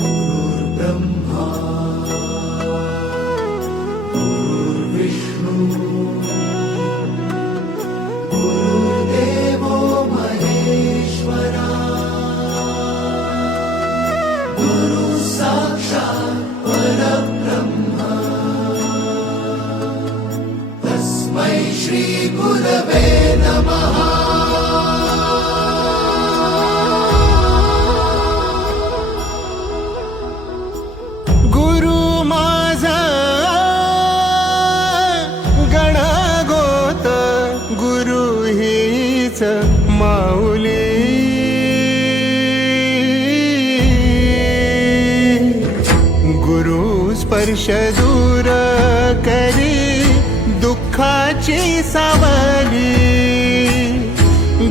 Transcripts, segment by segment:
गुरुर्ब्रह्मा गुरुर्विष्णू गुरुर्देवो महेश्वरा गुरु साक्षात् परब्रह्म तस्मै श्री गुरवे नमः। माऊली गुरु स्पर्श दूर करी दुःखाची सावली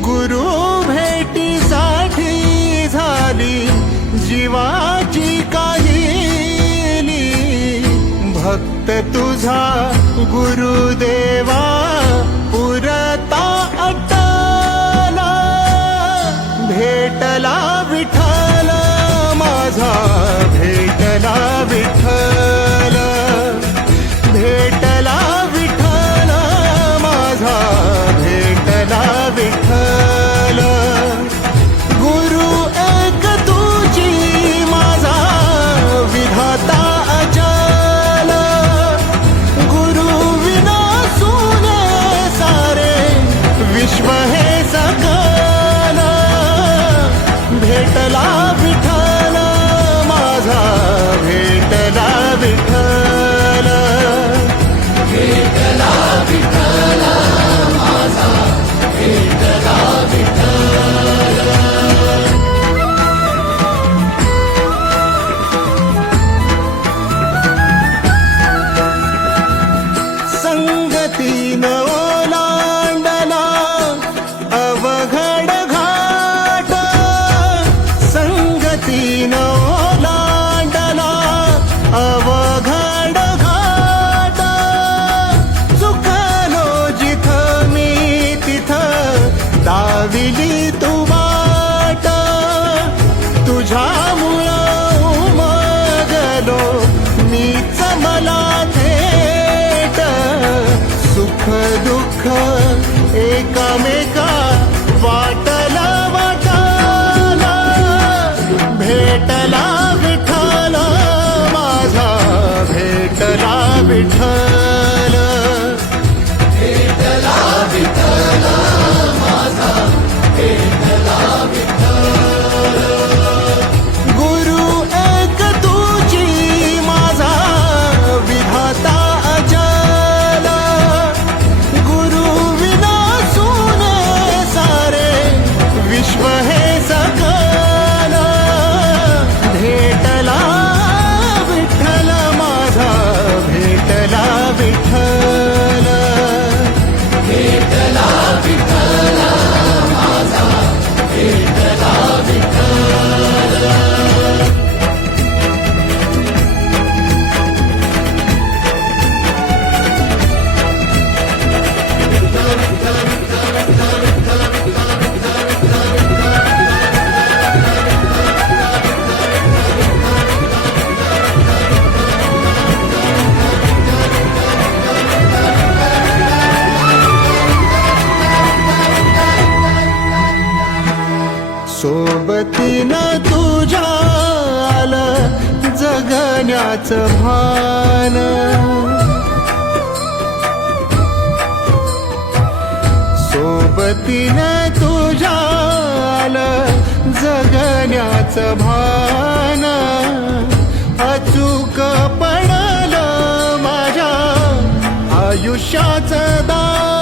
गुरु भेटीसाठी झाली जीवाची काहिली भक्त तुझा गुरुदेवा पुरता भेटला विठ्ठल माझा भेटला विठ्ठल भेटला विठ्ठल माझा भेटला विठ्ठल गुरु एक तुझी माझा विधाता अचल गुरु विना सुने सारे विश्व हे सकल भेटला विठ्ठल माझा भेटला विठ्ठल भेटला विठ्ठल माझा भेटला विठ्ठल। संगतीन ओलांडला अवघड घाट संगतीन ओलांडला अवघड घाट चुकलो जिथं मी तिथं दाविली तू वाट तुझ्यामुळं उमगलो मीच मला थेट सुख दुःख एकामेका वाटला वाटाला भेटला विठ्ठल माझा भेटला विठ्ठल भेटला विठ्ठल माझा भेटला विठ्ठल। गुरु एक तुझी माझा विधाता अचल गुरु विना सुने सारे विश्व हे सकल भेटला विठ्ठल माझा भेटला विठ्ठल भेटला विठ्ठल माझा भेटला विठ्ठल। सोबतीनं तुझ्या आलं जगण्याचं भान सोबतीनं तुझ्या आलं जगण्याचं भान अचूक पडलं माझ्या आयुष्याचं दान